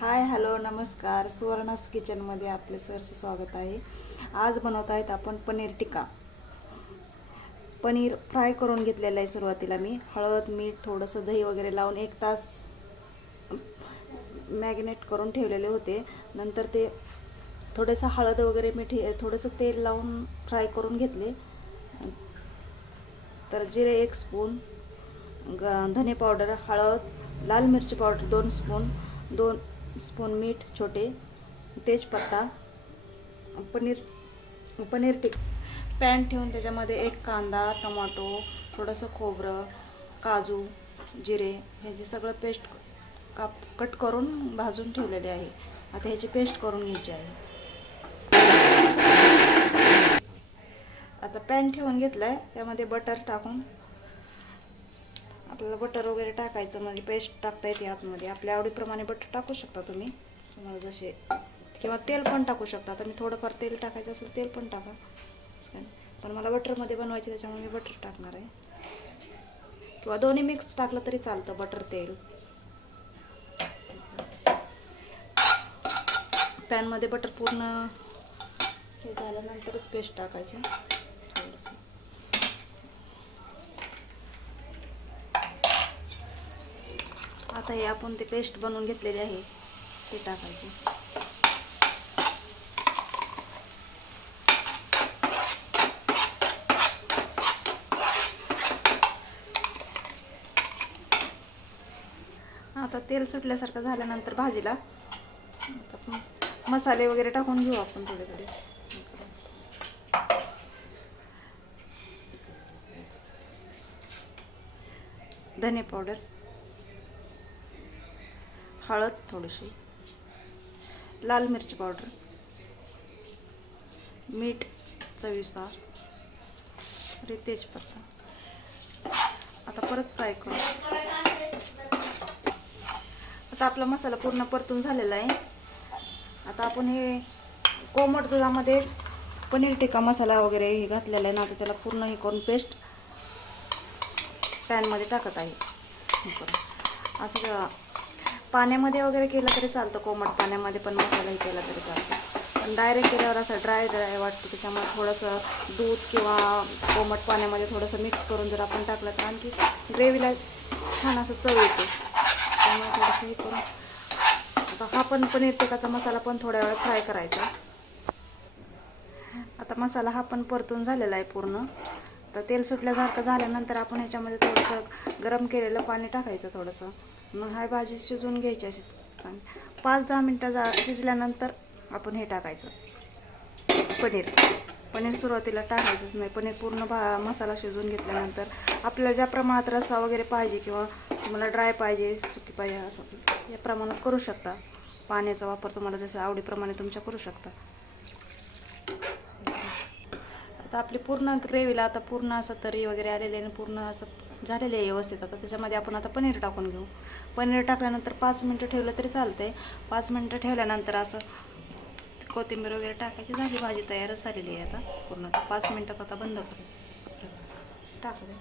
Hi hello नमस्कार. सुवर्णास किचनमध्ये आपले सरचे स्वागत आहे. आज बनवत आहेत आपण पनीर टिक्का. पनीर फ्राय करून घेतलेलं आहे सुरुवातीला मी. हळद मीठ थोडंसं दही वगैरे लावून एक तास मॅगिनेट करून ठेवलेले होते. नंतर ते थोडंसं हळद वगैरे मीठ थोडंसं तेल लावून फ्राय करून घेतले. तर जिरे एक स्पून ग धने पावडर हळद लाल मिरची पावडर दोन स्पून दोन स्पून मीठ छोटे तेजपत्ता पनीर पनीर टिक. पॅन ठेवून त्याच्यामध्ये एक कांदा टमाटो थोडंसं खोबरं काजू जिरे ह्याची सगळं पेस्ट काप कट करून भाजून ठेवलेले आहे. आता ह्याची पेस्ट करून घ्यायची आहे. आता पॅन ठेवून घेतलं आहे त्यामध्ये बटर टाकून आपल्याला बटर वगैरे टाकायचं म्हणजे पेस्ट टाकता येते आतमध्ये. आपल्या आवडीप्रमाणे बटर टाकू शकता तुम्ही. तुम्हाला जसे किंवा तेल पण टाकू शकता. आता मी थोडंफार तेल टाकायचं असेल तेल पण टाका. पण मला बटरमध्ये बनवायचे त्याच्यामुळे मी बटर टाकणार आहे. किंवा दोन्ही मिक्स टाकलं तरी चालतं बटर तेल. पॅनमध्ये बटर पूर्ण हे झाल्यानंतरच पेस्ट टाकायची थोडंसं आता हे आपण ते पेस्ट बनवून घेतलेले आहे. ते टाकायचे. आता तेल सुटल्यासारखं झाल्यानंतर भाजीला मसाले वगैरे टाकून घेऊ आपण थोडे थोडे धने पावडर. हळद थोडीशी. लाल मिरची पावडर. मीठ चवीनुसार. आणि तेजपत्ता. आता परत फ्राय करू. आता आपला मसाला पूर्ण परतून झालेला आहे. आता आपण हे कोमट दुधामध्ये पनीर टिक्का मसाला वगैरे हे घातलेला आहे ना आता त्याला पूर्ण हे करून पेस्ट पॅनमध्ये टाकत आहे. असं पाण्यामध्ये वगैरे केलं तरी चालतं कोमट पाण्यामध्ये पण मसालाही केला तरी चालतं. पण डायरेक्ट केल्यावर असं ड्राय ड्राय वाटतं त्याच्यामुळे थोडंसं दूध किंवा कोमट पाण्यामध्ये थोडंसं मिक्स करून जर आपण टाकलं तर आणखी ग्रेव्हीला छान असं चव येते. त्यामुळे थोडंसं हे करून आता हा पण पनीर टिकाचा मसाला पण थोड्या वेळात फ्राय करायचा. आता मसाला हा पण परतून झालेला आहे पूर्ण. तर तेल सुटल्यासारखं झाल्यानंतर आपण ह्याच्यामध्ये थोडंसं गरम केलेलं पाणी टाकायचं थोडंसं. मग हा भाजी शिजवून घ्यायची अशी चांगली. पाच दहा मिनटं जा शिजल्यानंतर आपण हे टाकायचं. पनीर. पनीर सुरुवातीला टाकायचंच नाही. पनीर पूर्ण भा मसाला शिजवून घेतल्यानंतर आपल्याला ज्या प्रमाणात रस्सा वगैरे पाहिजे किंवा तुम्हाला ड्राय पाहिजे सुकी पाहिजे असं या प्रमाणात करू शकता. पाण्याचा वापर तुम्हाला जसं आवडीप्रमाणे तुमच्या करू शकता. आता आपली पूर्ण ग्रेव्हीला आता पूर्ण असं तरी वगैरे आलेले आणि पूर्ण असं झालेले आहे व्यवस्थित. आता त्याच्यामध्ये आपण आता पनीर टाकून घेऊ. पनीर टाकल्यानंतर पाच मिनटं ठेवलं तरी चालतंय. पाच मिनटं ठेवल्यानंतर असं कोथिंबीर वगैरे टाकायची. झाली भाजी तयारच झालेली आहे आता. पूर्ण पाच मिनटात आता बंद करायचं. टाकू दे.